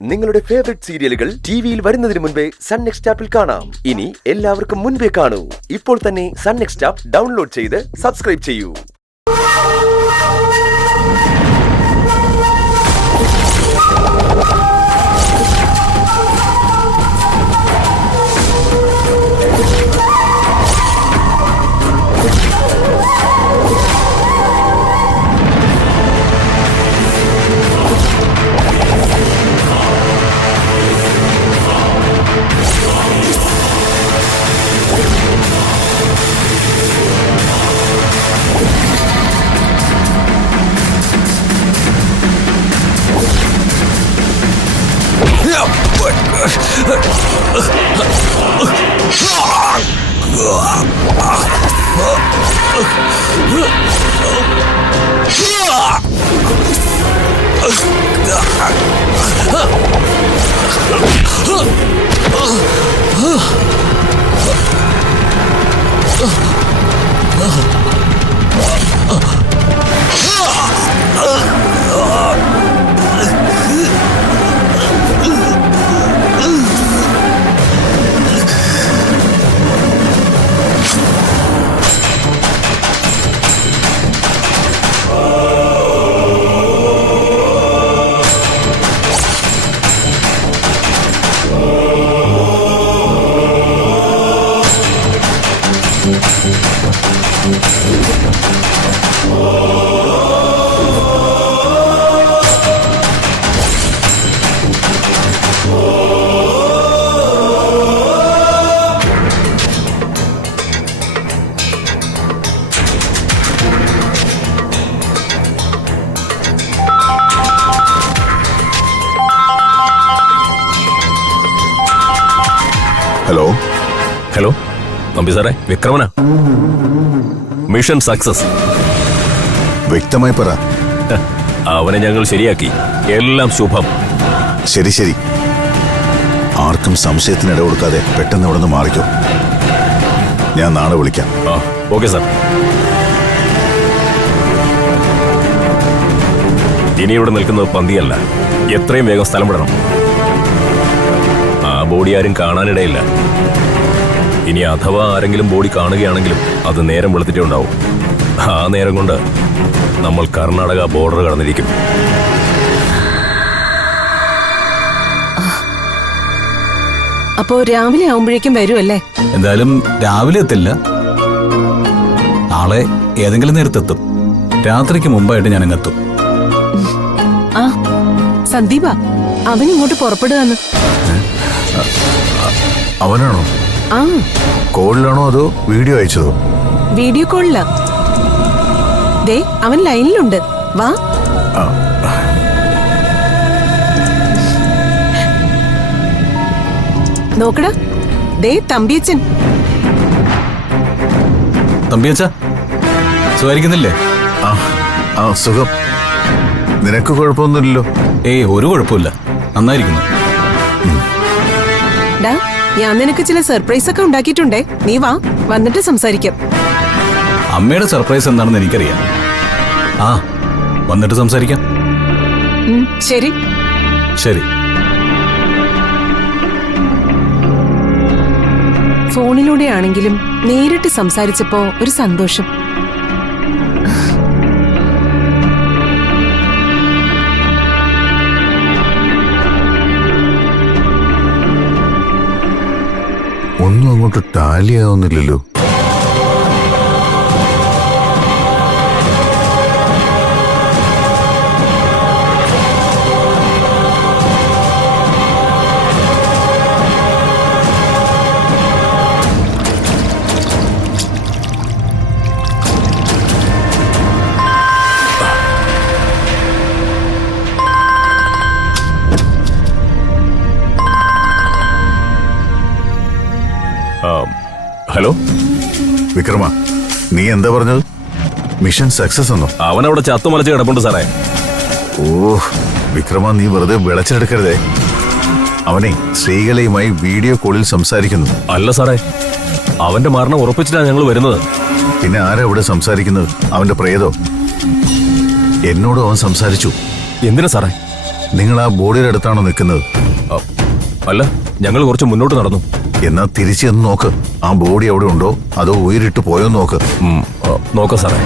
നിങ്ങളുടെ ഫേവറേറ്റ് സീരിയലുകൾ ടിവിയിൽ വരുന്നതിന് മുൻപേ സൺ നെക്സ്റ്റ് ആപ്പിൽ കാണാം. ഇനി എല്ലാവർക്കും മുൻപേ കാണൂ. ഇപ്പോൾ തന്നെ സൺ നെക്സ്റ്റ് ആപ്പ് ഡൗൺലോഡ് ചെയ്ത് സബ്സ്ക്രൈബ് ചെയ്യൂ. ഹലോ ഹലോ തമ്പി സാറേ, വിക്രമനാ. Mission success. വ്യക്തമായി പറ. അവനെ ഞങ്ങൾ ശരിയാക്കി. എല്ലാം ശുഭം. ശരി ശരി, ആർക്കും സംശയത്തിന് ഇട കൊടുക്കാതെ പെട്ടെന്ന് ഇവിടെ നിന്ന് മാറിക്കോ. ഞാൻ നാളെ വിളിക്കാം. Okay sir. ഇനി ഇവിടെ നിൽക്കുന്നത് പന്തിയല്ല. എത്രയും വേഗം സ്ഥലം വിടണം. ആ ബോഡി ആരും കാണാനിടയില്ല. ഇനി അഥവാ ആരെങ്കിലും ബോഡി കാണുകയാണെങ്കിലും അത് നേരം വെളുത്തിട്ടേ ഉണ്ടാവും. ആ നേരം കൊണ്ട് നമ്മൾ കർണാടക ബോർഡർ കടന്നിരിക്കും. അപ്പോ രാവിലെ ആവുമ്പോഴേക്കും വരുമല്ലേ? എന്തായാലും രാവിലെ എത്തില്ല, നാളെ ഏതെങ്കിലും നേരത്തെത്തും. രാത്രിക്ക് മുമ്പായിട്ട് ഞാൻ അങ്ങെത്തും. ആ സന്ദീപ, അവൻ ഇങ്ങോട്ട് പുറപ്പെടുകയെന്ന്. അവനാണോ? ആ, കോളിലാണോ അതോ വീഡിയോ അയച്ചതോ? വീഡിയോ കോളിലാ. ദേ അവൻ ലൈനിലുണ്ട്. വാ. നോക്കടാ, ദേ തമ്പിയച്ചൻ. തമ്പിയച്ചാ, സുഖായിരിക്കുന്നില്ലേ? ആ സുഖം. നിനക്ക് കുഴപ്പമൊന്നുമില്ലല്ലോ? ഏയ്, ഒരു കുഴപ്പമില്ല, നന്നായിരിക്കുന്നു. ഡാ, ഞാൻ നിനക്ക് ചില സർപ്രൈസ് ഒക്കെ ഉണ്ടാക്കിയിട്ടുണ്ടേ. നീ വാ, വന്നിട്ട് സംസാരിക്കാം. അമ്മയുടെ സർപ്രൈസ് എന്താണെന്ന് എനിക്കറിയാം. ആ, വന്നിട്ട് സംസാരിക്കാം. ശരി ശരി. ഫോണിലൂടെ ആണെങ്കിലും നേരിട്ട് സംസാരിച്ചപ്പോ ഒരു സന്തോഷം. ഒന്നും അങ്ങോട്ട് ടാലി ആവുന്നില്ലല്ലോ. ഹലോ വിക്രമ, നീ എന്താ പറഞ്ഞത്? മിഷൻ സക്സസ് എന്നോ? അവനവിടെ ചത്തുമലച്ച് കിടപ്പുണ്ട് സാറേ. ഓ വിക്രമ, നീ വെറുതെ വിളച്ചെടുക്കരുതേ. അവനെ ശ്രീകലയുമായി വീഡിയോ കോളിൽ സംസാരിക്കുന്നു. അല്ല സാറേ, അവന്റെ മരണം ഉറപ്പിച്ചിട്ടാണ് ഞങ്ങൾ വരുന്നത്. പിന്നെ ആരാ ഇവിടെ സംസാരിക്കുന്നത്? അവന്റെ പ്രേതോ? എന്നോടും അവൻ സംസാരിച്ചു. എന്തിനാ സാറേ? നിങ്ങൾ ആ ബോഡിയുടെ അടുത്താണോ നിൽക്കുന്നത്? അല്ല, ഞങ്ങൾ കുറച്ച് മുന്നോട്ട് നടന്നു. എന്നാ തിരിച്ചു ചെന്ന് നോക്ക്. ആ ബോഡി അവിടെ ഉണ്ടോ അതോ ഉയരിട്ട് പോയോ നോക്ക്. നോക്കാം സാറേ.